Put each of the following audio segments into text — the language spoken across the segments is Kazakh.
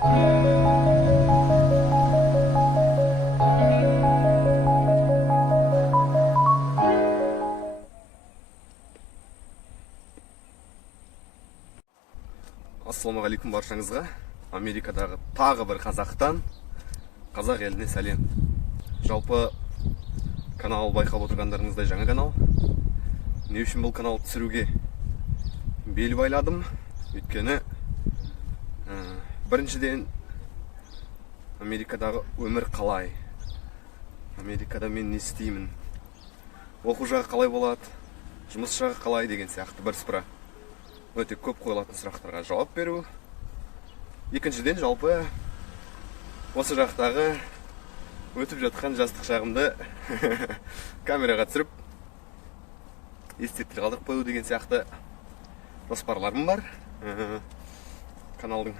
Ассалаумағалейкум баршаңызға. Америкадағы тағы бір қазақтан, қазақ еліне сәлем. Жалпы канал байқап отырғандарыңыздай жаңа канал. Не үшін бұл канал түсіруге бел байладым? Өйткені біріншіден Америкадағы өмір қалай? Америкада мен не істеймін? Оқу жағы қалай болады? Жұмыс жағы қалай деген сияқты бірсыпыра өте көп қойылатын сұрақтарға жауап беру. Екіншіден, жалпы осы жақтағы өтіп жатқан жастық шағымды камераға түсіріп естелікке қалдырып қою деген сияқты жоспарларым бар. Каналдың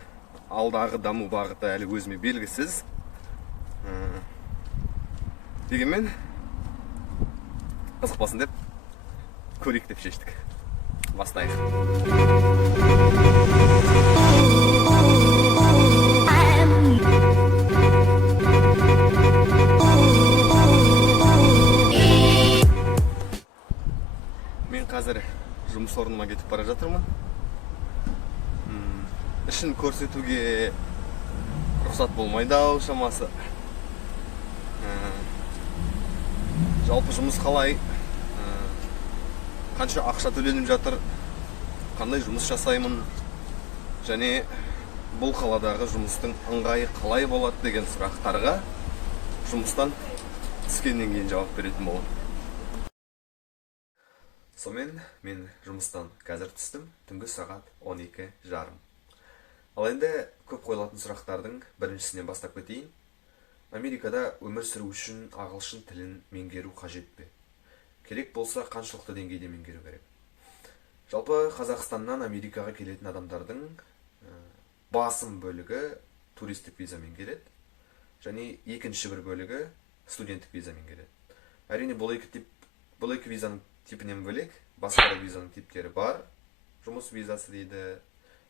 алдағы даму бағыты әлі өзіме белгісіз. Дегенмен қызықпасын деп көрейік деп шештік. Бастайық. Мен қазір жұмыс орныма кетіп бара жатырмын. Ішін көрсетуге рұқсат болмайды ау шамасы. Жалпы жұмыс қалай? Қанша ақша төленіп жатыр, қандай жұмыс жасаймын, және бұл қаладағы жұмыстың ыңғайы қалай болады деген сұрақтарға жұмыстан түскеннен кейін жауап беретін боламын. Сонымен мен жұмыстан қазір түстім, түнгі сағат 12:30. Ал енді көп қойылатын сұрақтардың біріншісінен бастап кетейін. Америкада өмір сүру үшін ағылшын тілін меңгеру қажет пе? Керек болса, қаншалықты деңгейде меңгеру керек? Жалпы Қазақстаннан Америкаға келетін адамдардың басым бөлігі туристік визамен келеді, және екінші бір бөлігі студенттік визамен келеді. Әрине, бұл екі визаның типінен бөлек, басқа да визаның типтері бар. Жұмыс визасы дейді,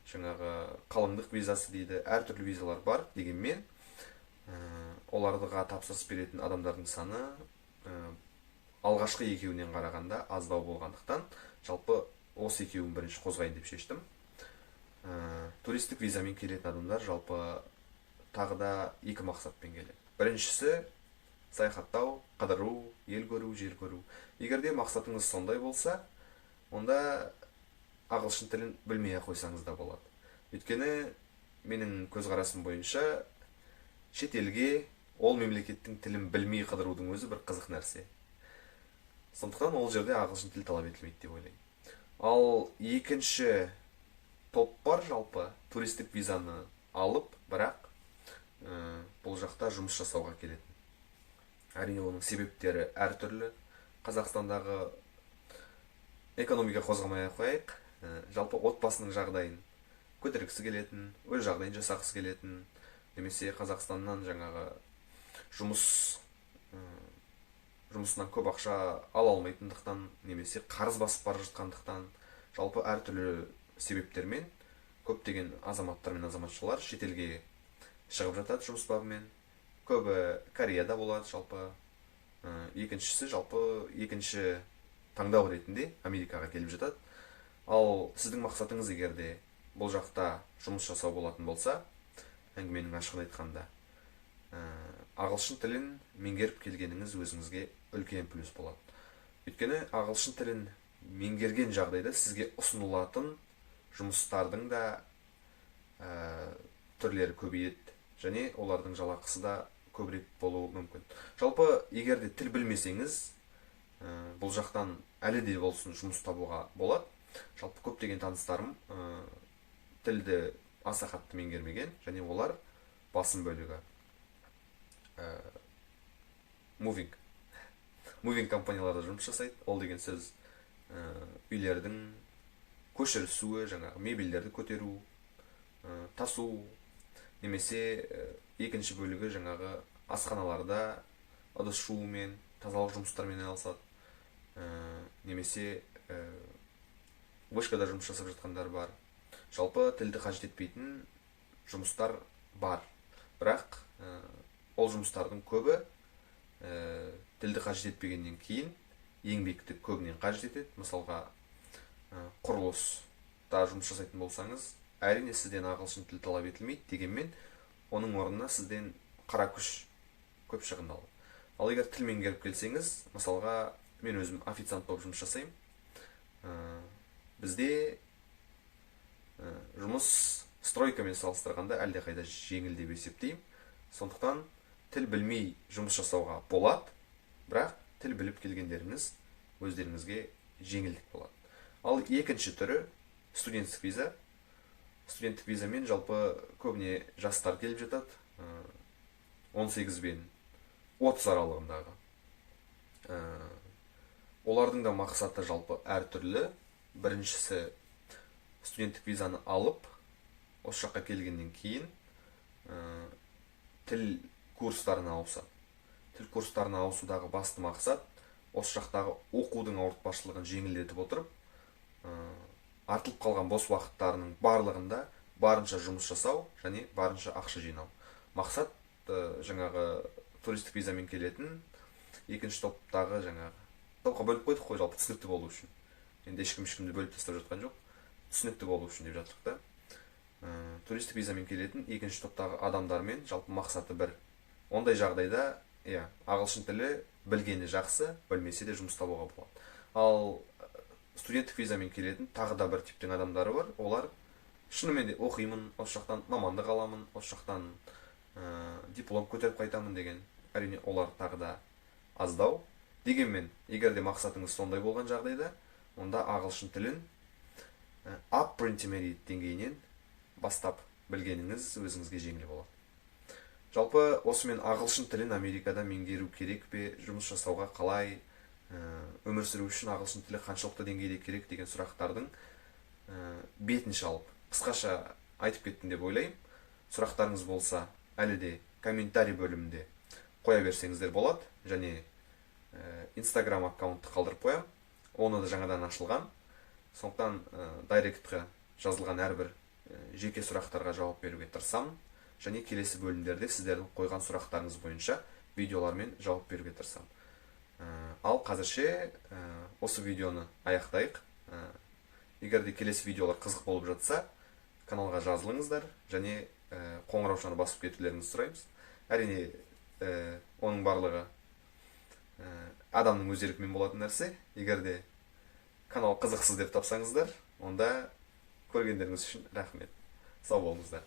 жаңағы қалыңдық визасы дейді, әртүрлі визалар бар. Дегенмен, оларға тапсырыс беретін адамдардың саны алғашқы екеуінен қарағанда аздау болғандықтан, жалпы осы екеуін бірінші қозғайын деп шештім. Туристік визамен келетін адамдар жалпы тағы да екі мақсатпен келеді. Біріншісі саяхаттау, қыдыру, ел көру, жер көру. Егер де мақсатыңыз сондай болса, онда ағылшын тілін білмей қойсаңыз да болады. Өйткені менің көзқарасым бойынша шетелге ол мемлекеттің тілін білмей қыдырудың өзі бір қызық нәрсе. Сондықтан ол жерде ағылшын тілі талап етілмейді деп ойлаймын. Ал екінші топ бар, жалпы туристік визаны алып, бірақ бұл жақта жұмыс жасауға келетін. Әрине, оның себептері әртүрлі. Қазақстандағы экономика қозғамай қояйық. Жалпы отбасының жағдайын көтергісі келетін, өз жағдайын жасағысы келетін, немесе Қазақстаннан жаңағы жұмысынан көп ақша ала алмайтындықтан, немесе қарыз басып бара жатқандықтан, жалпы әртүрлі себептермен көптеген азаматтар мен азаматшалар шетелге шығып жатады жұмыс бабымен. Көбі Кореяда болады жалпы. Екінші таңдау ретінде Америкаға келіп жатады. Ал сіздің мақсатыңыз егерде бұл жақта жұмыс жасау болатын болса, әңгіменің ашығын айтқанда, ағылшын тілін меңгеріп келгеніңіз өзіңізге үлкен плюс болады. Өйткені ағылшын тілін меңгерген жағдайда сізге ұсынылатын жұмыстардың да түрлері көбейеді, және олардың жалақысы да көбірек болуы мүмкін. Жалпы, егер де тіл білмесеңіз, бұл жақтан әлі де болсын жұмыс табуға болады. Жалпы көптеген таныстарым тілді аса қатты меңгермеген, және олар басым бөлігі мувинг компанияларда жұмыс жасайды. Ол деген сөз үйлердің көшірісуі, жаңағы мебельдерді көтеру, тасу, немесе екінші бөлігі жаңағы асханаларда ыдыс жуумен, тазалық жұмыстармен айналысады. Немесе вышкада жұмыс жасап жатқандар бар. Жалпы тілді қажет етпейтін жұмыстар бар. Бірақ ол жұмыстардың көбі тілді қажет етпегеннен кейін еңбекті көбінен қажет етеді. Мысалға құрылыста жұмыс жасайтын болсаңыз, әрине сізден ағылшын тілі талап етілмейді, дегенмен оның орнына сізден қара күш көп шығындалады. Ал егер тіл меңгеріп келсеңіз, мысалға мен өзім официант болып жұмыс жасаймын. Бізде жұмыс стройкамен салыстырғанда әлдеқайда жеңіл деп есептеймін. Сондықтан тіл білмей жұмыс жасауға болады, бірақ тіл біліп келгендеріңіз өздеріңізге жеңілдік болады. Ал екінші түрі студенттік виза. Студенттік визамен жалпы көбіне жастар келіп жатады, 18 бен 30 аралығындағы. Олардың да мақсаты жалпы әртүрлі. Біріншісі, студенттік визаны алып, осы жаққа келгеннен кейін тіл курстарына ауысады. Тіл курстарына ауысудағы басты мақсат осы жақтағы оқудың ауыртпашылығын жеңілдетіп отырып, артылып қалған бос уақыттарының барлығында барынша жұмыс жасау және барынша ақша жинау. Мақсат жаңағы туристік визамен келетін екінші топтағы жаңағы топқа бөліп қойдық қой, жалпы түсінікті болу үшін. Енді ешкімді бөліп тастап жатқан жоқ. Түсінікті болу үшін деп жатырық та. Туристік визамен келетін екінші топтағы адамдармен жалпы мақсаты бір. Ондай жағдайда, ағылшын тілі білгені жақсы, білмесе де жұмыс табуға болады. Ал студенттік визамен келетін тағы да бір типтің адамдары бар. Олар шынымен де оқимын, осы жақтан мамандық аламын, осы жақтан диплом көтеріп қайтамын деген. Әрине олар тағы да аздау. Дегенмен, егер де мақсатыңыз сондай болған жағдайда, онда ағылшын тілін upper intermediate деңгейінен бастап білгеніңіз өзіңізге жеңіл болады. Жалпы осымен ағылшын тілін Америкада меңгеру керек пе, жұмыс жасауға қалай, өмір сүру үшін ағылшын тілі қаншалықты деңгейде керек деген сұрақтардың бетін шалып, қысқаша айтып кеттім деп ойлаймын. Сұрақтарыңыз болса, әлі де комментарий бөлімінде қоя берсеңіздер болады, және Instagram аккаунтты қалдырып қоям. Оны да жаңадан ашылған. Сондықтан дайректқа жазылған әрбір жеке сұрақтарға жауап беруге тырысамын. Және келесі бөлімдерде сіздердің қойған сұрақтарыңыз бойынша видеолармен жауап беруге тырысамын. Ал қазірше осы видеоны аяқтайық. Егер де келесі видеолар қызық болып жатса, каналға жазылыңыздар және қоңыраушаны басып кетулеріңізді сұраймыз. Әрине, оның барлығы адамның өз еркімен болатын нәрсе. Егер де канал қызықсыз деп тапсаңыздар, онда көргендеріңіз үшін рахмет. Сау болыңыздар.